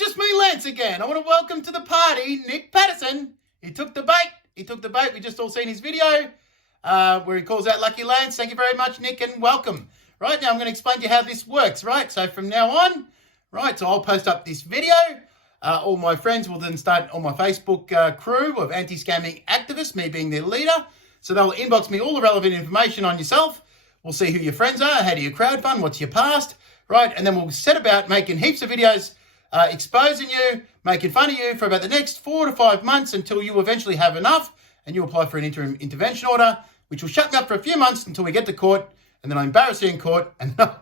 just me, Lance, again. I want to welcome to the party Nick Paterson. He took the bait. We just all seen his video where he calls out Lucky Lance. Thank you very much, Nick, and welcome. Right, now I'm going to explain to you how this works, right? So from now on, right, so I'll post up this video. All my friends will then start on my Facebook crew of anti-scamming activists, me being their leader. So they'll inbox me all the relevant information on yourself. We'll see who your friends are, how do you crowdfund, what's your past, right? And then we'll set about making heaps of videos exposing you, making fun of you for about the next 4 to 5 months until you eventually have enough and you apply for an interim intervention order, which will shut me up for a few months until we get to court, and then I'll embarrass you in court and then I'll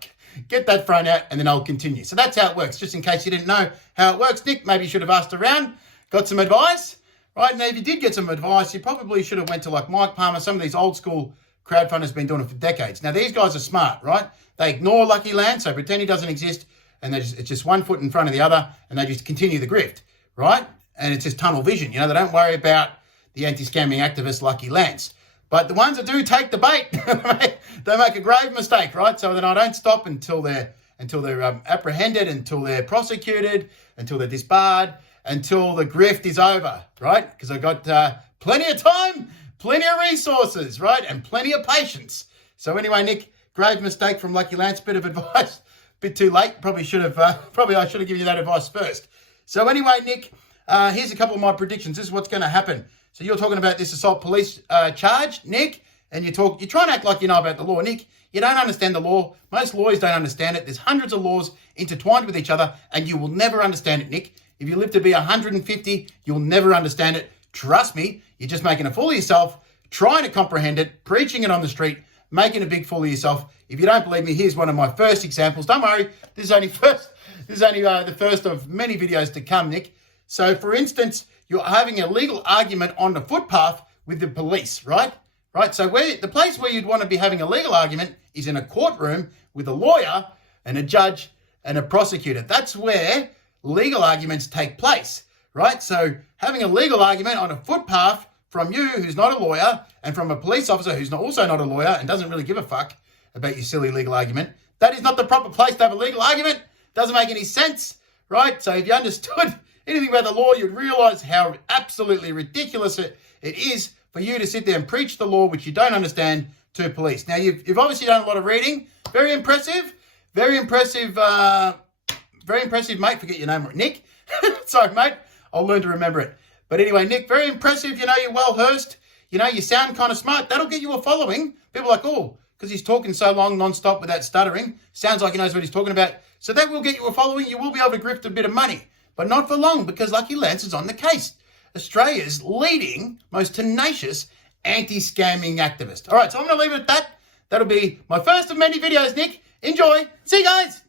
get that thrown out and then I'll continue. So that's how it works. Just in case you didn't know how it works, Nick, maybe you should have asked around, got some advice, right? Now, if you did get some advice, you probably should have went to like Mike Palmer. Some of these old school crowdfunders been doing it for decades. Now, these guys are smart, right? They ignore Lucky Lance, so pretend he doesn't exist, and it's just one foot in front of the other, and they just continue the grift, right? And it's just tunnel vision. You know, they don't worry about the anti-scamming activist Lucky Lance. But the ones that do take the bait, they make a grave mistake, right? So then I don't stop until they're apprehended, until they're prosecuted, until they're disbarred, until the grift is over, right? Because I've got plenty of time, plenty of resources, right? And plenty of patience. So anyway, Nick, grave mistake from Lucky Lance, bit of advice. Bit too late. Probably I should have given you that advice first. So anyway, Nick, here's a couple of my predictions. This is what's going to happen. So you're talking about this assault police charge, Nick, and you try and act like you know about the law. Nick, you don't understand the law. Most lawyers don't understand it. There's hundreds of laws intertwined with each other, and you will never understand it, Nick. If you live to be 150, you'll never understand it. Trust me, you're just making a fool of yourself, trying to comprehend it, preaching it on the street, making a big fool of yourself. If you don't believe me, here's one of my first examples. Don't worry, this is only the first of many videos to come, Nick. So, for instance, you're having a legal argument on the footpath with the police, right? Right. So, the place where you'd want to be having a legal argument is in a courtroom with a lawyer and a judge and a prosecutor. That's where legal arguments take place, right? So, having a legal argument on a footpath from you, who's not a lawyer, and from a police officer who's also not a lawyer and doesn't really give a fuck about your silly legal argument, that is not the proper place to have a legal argument. Doesn't make any sense, right? So if you understood anything about the law, you'd realise how absolutely ridiculous it is for you to sit there and preach the law, which you don't understand, to police. Now, you've obviously done a lot of reading. Very impressive, mate. Forget your name, Nick. Sorry, mate. I'll learn to remember it. But anyway, Nick, very impressive. You know, you're well versed. You know, you sound kind of smart. That'll get you a following. People are like, oh, because he's talking so long, non-stop without stuttering. Sounds like he knows what he's talking about. So that will get you a following. You will be able to grift a bit of money. But not for long, because Lucky Lance is on the case. Australia's leading, most tenacious anti-scamming activist. All right, so I'm going to leave it at that. That'll be my first of many videos, Nick. Enjoy. See you guys.